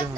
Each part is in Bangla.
দেখুন।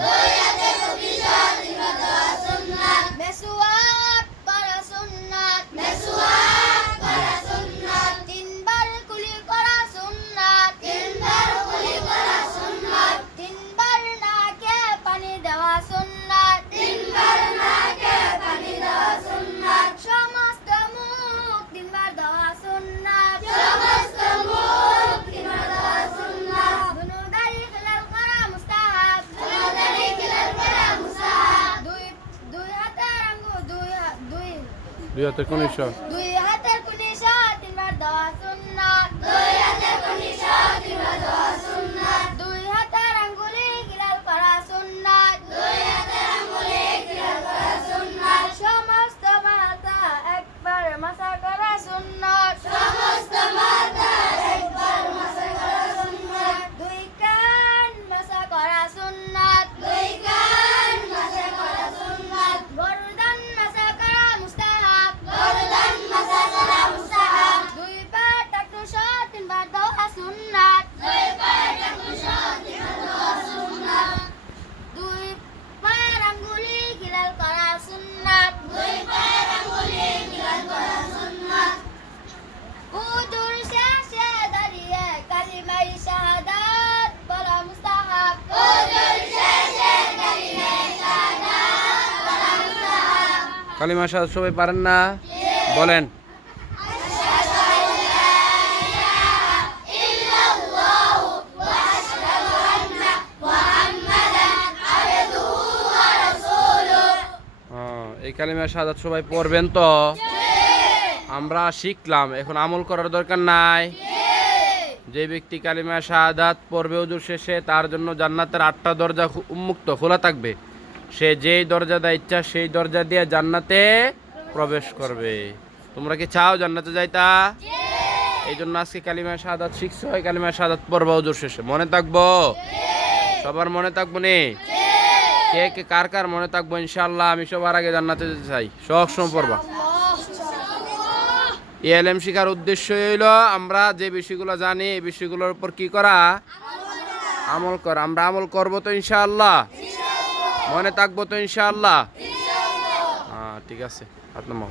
দুই হাতের কোন ইশারা? দুই হাতের কুনিশা তিনবার দেওয়া সুন্নাত। দুই হাতের কুনিশা তিনবার দেওয়া সুন্নাত। দুই হাতের আঙ্গুলে হিলাল করা সুন্নাত। দুই হাতের আঙ্গুলে হিলাল করা সুন্নাত। সমস্ত মাথা একবার মাসা করা সুন্নাত। সমস্ত মাথা একবার মাসা করা সুন্নাত। দুই কান মাসা করা সুন্নাত। দুই কান মাসা করা সুন্নাত। গর্দান মাসা করা মুস্তাহাব। গর্দান মাসা করা মুস্তাহাব। দুই পা টাকনু সহ তিনবার দেওয়া সুন্নাত। দুই পা টাকনু সহ তিনবার দেওয়া সুন্নাত। দুই পায়ের আঙ্গুলে হিলাল করা সুন্নাত। দুই পায়ের আঙ্গুলে হিলাল করা সুন্নাত। উযুর শেষে দাঁড়িয়ে কালিমায়ে শাহাদাত বলা মুস্তাহাব। উযুর শেষে দাঁড়িয়ে শাহাদাত বলা মুস্তাহাব। কালিমা শাহাদাত সবাই পারেন না? বলেন। আশহাদু আল্লা ইলাহা ইল্লাল্লাহু ওয়া আশহাদু আন্না মুহাম্মাদান আবদুহু ওয়া রাসূলুহু। এই কালিমা শাহাদাত সবাই পড়বেন তো? আমরা শিখলাম, এখন আমল করার দরকার নাই। যে ব্যক্তি কালিমা শাহাদাত পড়বে ওযু শেষে, তার জন্য জান্নাতের 8টা দরজা উন্মুক্ত খোলা থাকবে। সে যেই দরজা দেয় ইচ্ছা সেই দরজা দিয়ে জান্নাতে প্রবেশ করবে। তোমরা কি চাও জান্নাতে যাইতা? এই জন্য আজকে কালিমা শাহাদাত শিখছো, হয় কালিমা শাহাদাত পড়বা ওযু শেষে। মনে থাকবো? সবার মনে থাকবো নি? কে কে কার কার মনে থাকবো? ইনশাআল্লাহ আমি সবার আগে জান্নাতে যেতে চাই। সবসময় পড়বা। এই এলেম শিখার উদ্দেশ্য হইলো আমরা যে বিষয়গুলো জানি এই বিষয়গুলোর উপর কি করা? আমল করা। আমরা আমল করবো তো ইনশাআল্লাহ? মনে থাকবো তো ইনশাআল্লাহ? হ্যাঁ, ঠিক আছে। হাত নামাও।